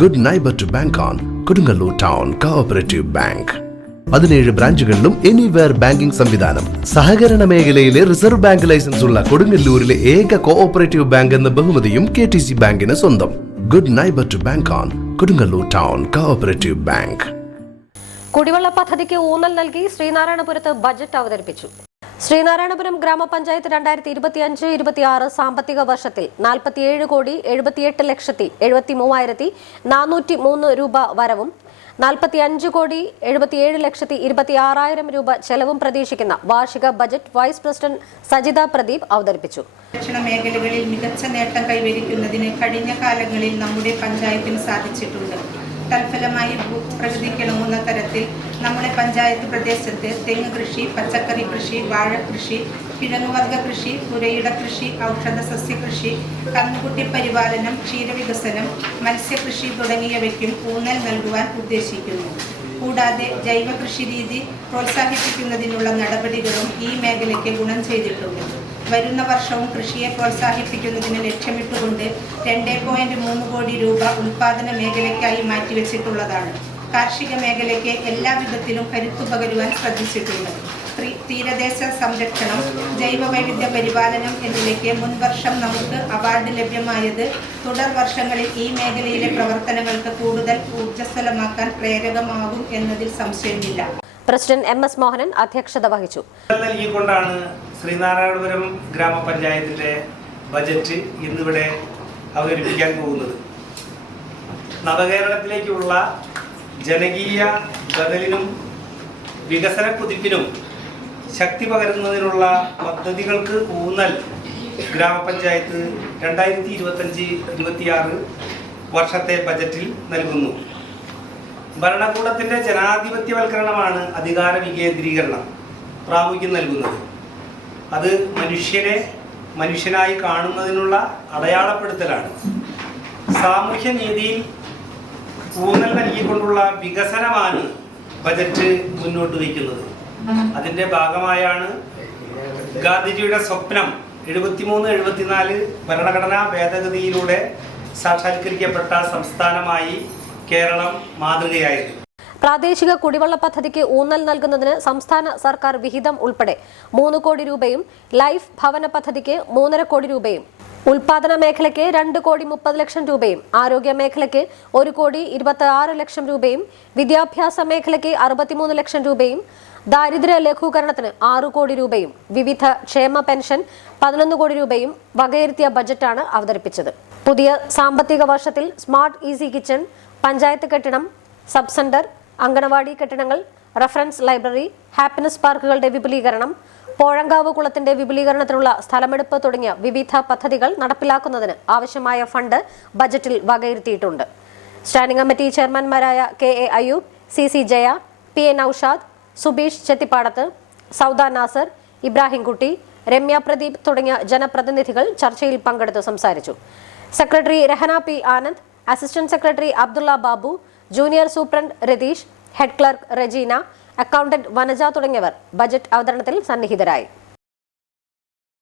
Good neighbour to bank on Kodungallur town cooperative bank പതിനേഴ് ബ്രാഞ്ചുകളിലും anywhere banking സംവിധാനം. സഹകരണ മേഖലയിലെ റിസർവ് ബാങ്ക് ലൈസൻസ് ഉള്ള കൊടുങ്ങല്ലൂരിലെ ഏക കോഓപ്പറേറ്റീവ് ബാങ്ക് എന്ന ബഹുമതിയും കെ ടി സി ബാങ്കിന് സ്വന്തം. Good neighbour to bank on Kodungallur town cooperative bank കുടിവെള്ള പദ്ധതിക്ക് ഊന്നൽ നൽകി ശ്രീനാരായണപുരത്ത് ബജറ്റ് അവതരിപ്പിച്ചു. ശ്രീനാരായണപുരം ഗ്രാമപഞ്ചായത്ത് രണ്ടായിരത്തി ഇരുപത്തിയഞ്ച് ഇരുപത്തിയാറ് സാമ്പത്തിക വർഷത്തിൽ നാൽപ്പത്തിയേഴ് കോടി എഴുപത്തിയെട്ട് ലക്ഷത്തി എഴുപത്തി മൂവായിരത്തി നാനൂറ്റി മൂന്ന് രൂപ വരവും നാൽപ്പത്തിയഞ്ച് കോടി എഴുപത്തിയേഴ് ലക്ഷത്തി ഇരുപത്തി ആറായിരം രൂപ ചെലവും പ്രതീക്ഷിക്കുന്ന വാർഷിക budget vice president Sajitha Pradeep അവതരിപ്പിച്ചു. സംരക്ഷണ മേഖലകളിൽ മികച്ച നേട്ടം കൈവരിക്കുന്നതിന് കഴിഞ്ഞ കാലങ്ങളിൽ നമ്മുടെ പഞ്ചായത്തിന് സാധിച്ചിട്ടുണ്ട്. തൽഫലമായി പ്രകൃതിക്കിണങ്ങുന്ന തരത്തിൽ നമ്മുടെ പഞ്ചായത്ത് പ്രദേശത്ത് തെങ്ങ് കൃഷി പച്ചക്കറി കൃഷി വാഴ കൃഷി കിഴങ്ങുവർഗ കൃഷി പുരയിട കൃഷി ഔഷധ സസ്യകൃഷി കന്നുകുട്ടി പരിപാലനം ക്ഷീരവികസനം മത്സ്യകൃഷി തുടങ്ങിയവയ്ക്കും ഊന്നൽ നൽകുവാൻ ഉദ്ദേശിക്കുന്നു. കൂടാതെ ജൈവ കൃഷി രീതി പ്രോത്സാഹിപ്പിക്കുന്നതിനുള്ള നടപടികളും ഈ മേഖലയ്ക്ക് ഗുണം ചെയ്തിട്ടുണ്ട്. വരുന്ന വർഷവും കൃഷിയെ പ്രോത്സാഹിപ്പിക്കുന്നതിന് ലക്ഷ്യമിട്ടുകൊണ്ട് രണ്ട് പോയിന്റ് മൂന്ന് കോടി രൂപ ഉൽപാദന മേഖലയ്ക്കായി മാറ്റിവെച്ചിട്ടുള്ളതാണ്. കാർഷിക മേഖലയ്ക്ക് എല്ലാ വിധത്തിലും കരുത്തു പകരുവാൻ ശ്രദ്ധിച്ചിട്ടുണ്ട്. ത്രി- തീരദേശ സംരക്ഷണം ജൈവ വൈവിധ്യ പരിപാലനം എന്നിവയ്ക്ക് മുൻവർഷം നമുക്ക് അവാർഡ് ലഭ്യമായത് തുടർ വർഷങ്ങളിൽ ഈ മേഖലയിലെ പ്രവർത്തനങ്ങൾക്ക് കൂടുതൽ ഊർജസ്വലമാക്കാൻ പ്രേരകമാകും എന്നതിൽ സംശയമില്ല. പ്രസിഡന്റ് എം എസ് മോഹനൻ അധ്യക്ഷത വഹിച്ചു. നൽകിക്കൊണ്ടാണ് ശ്രീനാരായണപുരം ഗ്രാമപഞ്ചായത്തിന്റെ ബജറ്റ് ഇന്നിവിടെ അവതരിപ്പിക്കാൻ പോകുന്നത്. നവകേരളത്തിലേക്കുള്ള ജനകീയ ബദലിനും വികസന കുതിപ്പിനും ശക്തി പകരുന്നതിനുള്ള പദ്ധതികൾക്ക് ഊന്നൽ ഗ്രാമപഞ്ചായത്ത് രണ്ടായിരത്തി ഇരുപത്തഞ്ച് ഇരുപത്തിയാറ് വർഷത്തെ ബജറ്റിൽ നൽകുന്നു. ഭരണകൂടത്തിന്റെ ജനാധിപത്യവൽക്കരണമാണ് അധികാര വികേന്ദ്രീകരണം പ്രാമുഖ്യം നൽകുന്നത്. അത് മനുഷ്യനെ മനുഷ്യനായി കാണുന്നതിനുള്ള അടയാളപ്പെടുത്തലാണ്. സാമൂഹ്യ നീതിയിൽ ഊന്നൽ നൽകിക്കൊണ്ടുള്ള വികസനമാണ് ബജറ്റ് മുന്നോട്ട് വയ്ക്കുന്നത്. അതിന്റെ ഭാഗമായാണ് ഗാന്ധിജിയുടെ സ്വപ്നം എഴുപത്തിമൂന്ന് എഴുപത്തിനാല് ഭരണഘടനാ ഭേദഗതിയിലൂടെ സാക്ഷാത്കരിക്കപ്പെട്ട സംസ്ഥാനമായി കേരളം മാതൃകയായത് പ്രാദേശിക കുടിവെള്ള പദ്ധതിക്ക് ഊന്നൽ നൽകുന്നതിന് സംസ്ഥാന സർക്കാർ വിഹിതം ഉൾപ്പെടെ മൂന്ന് കോടി രൂപയും ലൈഫ് ഭവന പദ്ധതിക്ക് മൂന്നര കോടി രൂപയും ഉൽപാദന മേഖലയ്ക്ക് രണ്ട് കോടി മുപ്പത് ലക്ഷം രൂപയും ആരോഗ്യ മേഖലയ്ക്ക് ഒരു കോടി ഇരുപത്തി ആറ് ലക്ഷം രൂപയും വിദ്യാഭ്യാസ മേഖലയ്ക്ക് അറുപത്തിമൂന്ന് ലക്ഷം രൂപയും ദാരിദ്ര്യ ലഘൂകരണത്തിന് ആറു കോടി രൂപയും വിവിധ ക്ഷേമ പെൻഷൻ പതിനൊന്ന് കോടി രൂപയും വകയിരുത്തിയ ബജറ്റാണ് അവതരിപ്പിച്ചത്. പുതിയ സാമ്പത്തിക വർഷത്തിൽ സ്മാർട്ട് ഈസി കിച്ചൺ പഞ്ചായത്ത് കെട്ടിടം സബ് സെന്റർ അങ്കണവാടി കെട്ടിടങ്ങൾ റഫറൻസ് ലൈബ്രറി ഹാപ്പിനെസ് പാർക്കുകളുടെ വിപുലീകരണം പോഴങ്കാവ് കുളത്തിന്റെ വിപുലീകരണത്തിനുള്ള സ്ഥലമെടുപ്പ് തുടങ്ങിയ വിവിധ പദ്ധതികൾ നടപ്പിലാക്കുന്നതിന് ആവശ്യമായ ഫണ്ട് ബജറ്റിൽ വകയിരുത്തിയിട്ടുണ്ട്. Standing committee ചെയർമാൻമാരായ K A Ayub C C Jaya P A Naushad Subeesh Chethippadath Sauda Nasar Ibrahimkutty Ramya Pradeep തുടങ്ങിയ ജനപ്രതിനിധികൾ ചർച്ചയിൽ പങ്കെടുത്ത് സംസാരിച്ചു. Secretary Rahana P Anand assistant secretary Abdulla Babu junior superintendent Ratheesh head clerk Regina accountant Vanaja തുടങ്ങിയവർ budget അവതരണത്തിൽ സന്നിഹിതരായി.